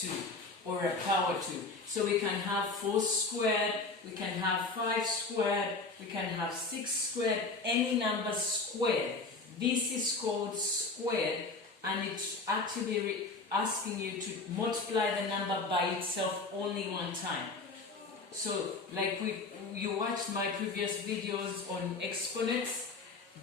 2 or a power 2. So we can have 4 squared, we can have 5 squared, we can have 6 squared, any number squared. This is called squared, and it's actually asking you to multiply the number by itself only one time. So like you watched my previous videos on exponents,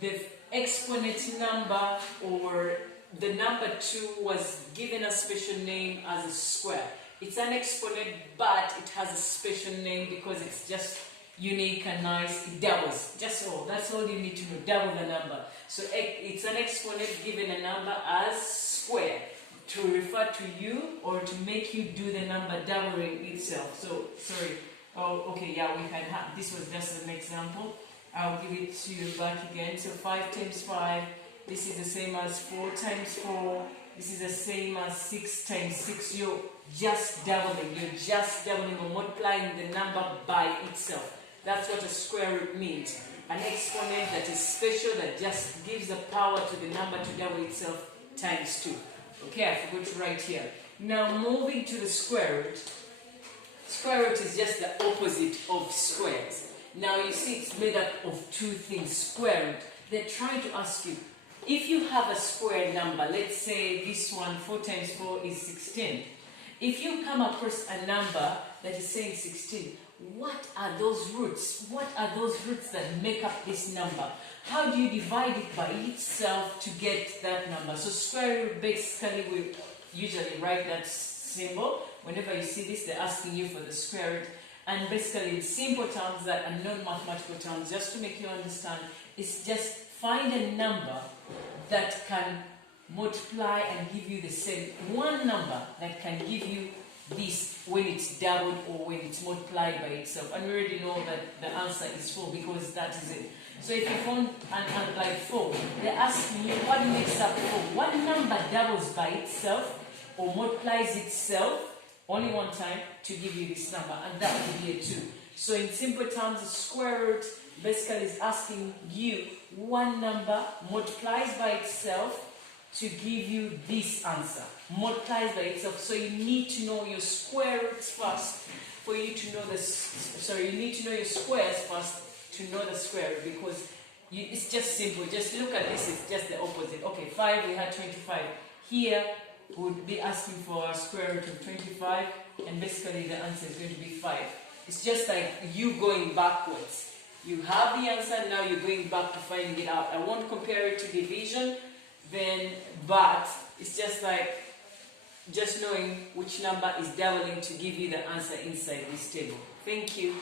the exponent number or the number 2 was given a special name as a square. It's an exponent, but it has a special name because it's just unique and nice. It doubles. Just all. That's all you need to know. Double the number. So it's an exponent given a number as square to refer to you or to make you do the number doubling itself. So sorry. Oh, okay. Yeah, we can have. This was just an example. I'll give it to you back again. So 5 times 5. This is the same as 4 times 4. This is the same as 6 times 6. You're just doubling. You're just doubling or multiplying the number by itself. That's what a square root means. An exponent that is special, that just gives the power to the number to double itself times 2. Okay, I forgot to write here. Now moving to the square root. Square root is just the opposite of squares. Now you see it's made up of 2 things. Square root. They're trying to ask you, if you have a square number, let's say this one, 4 times 4 is 16. If you come across a number that is saying 16, what are those roots? What are those roots that make up this number? How do you divide it by itself to get that number? So square root, basically we usually write that symbol. Whenever you see this, they're asking you for the square root. And basically in simple terms that are non-mathematical terms, just to make you understand, it's just find a number that can multiply and give you the same one number that can give you this when it's doubled or when it's multiplied by itself. And we already know that the answer is 4 because that is it. So if you found an like 4, they're asking you what makes up 4. What number doubles by itself or multiplies itself only one time to give you this number, and that would be a 2. So in simple terms, the square root basically is asking you one number multiplies by itself to give you this answer. Multiplies by itself. So you need to know your square roots first for you to know you need to know your squares first to know the square root, because it's just simple. Just look at this, it's just the opposite. Okay, 5, we had 25. Here, we would be asking for a square root of 25, and basically the answer is going to be 5. It's just like you going backwards. You have the answer, now you're going back to finding it out. I won't compare it to division, but it's just like just knowing which number is doubling to give you the answer inside this table. Thank you.